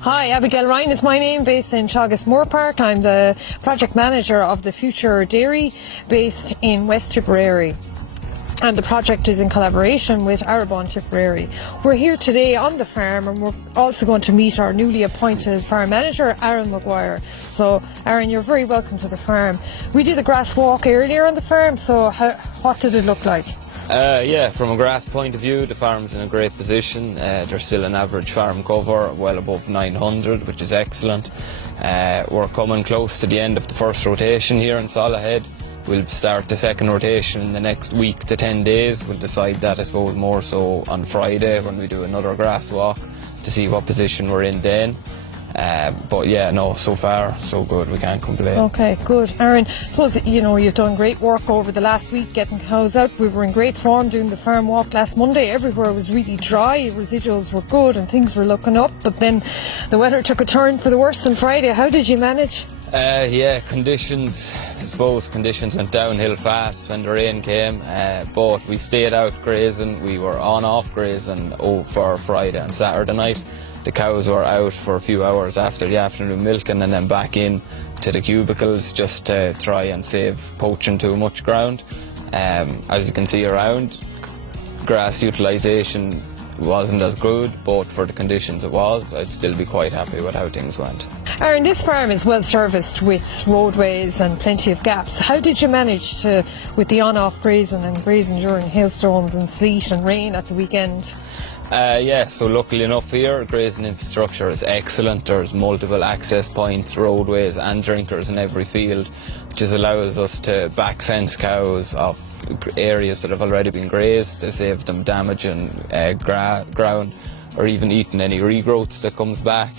Hi, Abigail Ryan is my name, based in Teagasc Moor Park. I'm the project manager of the Future Dairy based in West Tipperary. And the project is in collaboration with ArraTipp and Teagasc. We're here today on the farm, and we're also going to meet our newly appointed farm manager, Aaron Maguire. So Aaron, you're very welcome to the farm. We did a grass walk earlier on the farm, so what did it look like? Yeah, from a grass point of view, the farm's in a great position. There's still an average farm cover, well above 900, which is excellent. We're coming close to the end of the first rotation here in Salahead. We'll start the second rotation in the next week to 10 days. We'll decide that, I suppose, more so on Friday when we do another grass walk to see what position we're in then. But yeah, no, so far so good, we can't complain. Okay, good. Aaron, I suppose you've done great work over the last week getting cows out. We were in great form doing the farm walk last Monday. Everywhere was really dry, residuals were good and things were looking up, but then the weather took a turn for the worse on Friday. How did you manage? Yeah, conditions went downhill fast when the rain came, but we stayed out grazing. We were off grazing for Friday and Saturday night. The cows were out for a few hours after the afternoon milking and then back in to the cubicles just to try and save poaching too much ground. As you can see around, grass utilisation wasn't as good, but for the conditions it was, I'd still be quite happy with how things went. Aaron, this farm is well serviced with roadways and plenty of gaps. How did you manage with the on-off grazing and grazing during hailstones and sleet and rain at the weekend? Yeah, so luckily enough here, grazing infrastructure is excellent. There's multiple access points, roadways and drinkers in every field, which allows us to back fence cows off areas that have already been grazed to save them damaging ground or even eating any regrowths that comes back.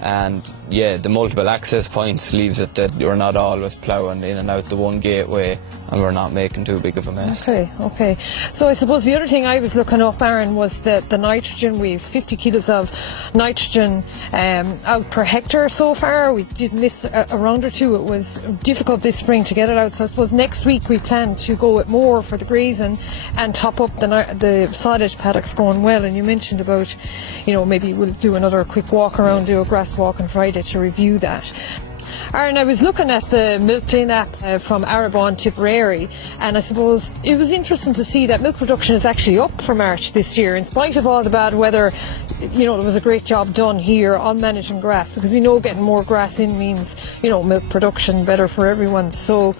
And yeah, the multiple access points leaves it that you're not always ploughing in and out the one gateway, and we're not making too big of a mess. Okay. So I suppose the other thing I was looking up, Aaron, was the nitrogen. We have 50 kilos of nitrogen out per hectare so far. We did miss a round or two. It was difficult this spring to get it out. So I suppose next week we plan to go with more for the grazing and top up the silage paddocks going well. And you mentioned about, maybe we'll do another quick walk around, do a grass walk on Friday to review that. Aaron, I was looking at the Milk Tin app from ArraTipp and Teagasc, and I suppose it was interesting to see that milk production is actually up for March this year, in spite of all the bad weather. There was a great job done here on managing grass, because we know getting more grass in means, milk production better for everyone. So,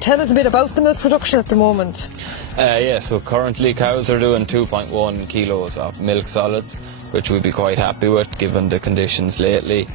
tell us a bit about the milk production at the moment. Yeah, so currently cows are doing 2.1 kilos of milk solids, which we'd be quite happy with given the conditions lately.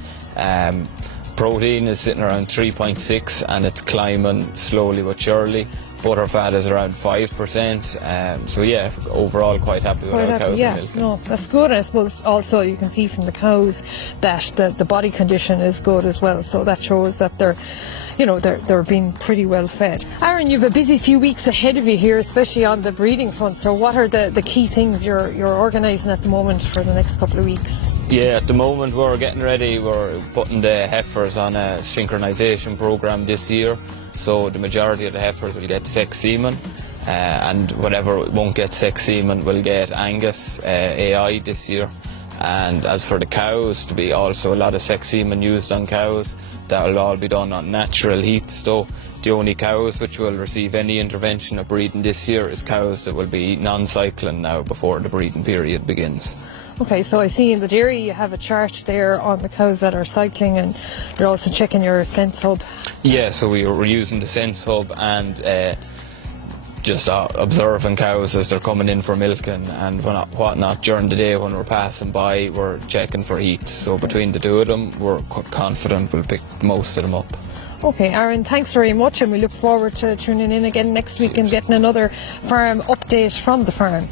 Protein is sitting around 3.6 and it's climbing slowly but surely. Butterfat is around 5%. So yeah, overall quite happy with our cows and milk. No, that's good. And I suppose also you can see from the cows that the body condition is good as well. So that shows that they're being pretty well fed. Aaron, you've a busy few weeks ahead of you here, especially on the breeding front. So what are the key things you're organising at the moment for the next couple of weeks? Yeah, at the moment we're getting ready. We're putting the heifers on a synchronisation programme this year. So the majority of the heifers will get sex semen, and whatever won't get sex semen will get Angus AI this year. And as for the cows, to be also a lot of sex semen used on cows. That will all be done on natural heats though. The only cows which will receive any intervention of breeding this year is cows that will be non-cycling now before the breeding period begins. Okay, so I see in the dairy you have a chart there on the cows that are cycling, and you're also checking your sense hub. Yeah, so we're using the sense hub and just observing cows as they're coming in for milking and whatnot during the day. When we're passing by, we're checking for heats. So between the two of them, we're confident we'll pick most of them up. Okay, Aaron, thanks very much, and we look forward to tuning in again next week and getting another farm update from the farm.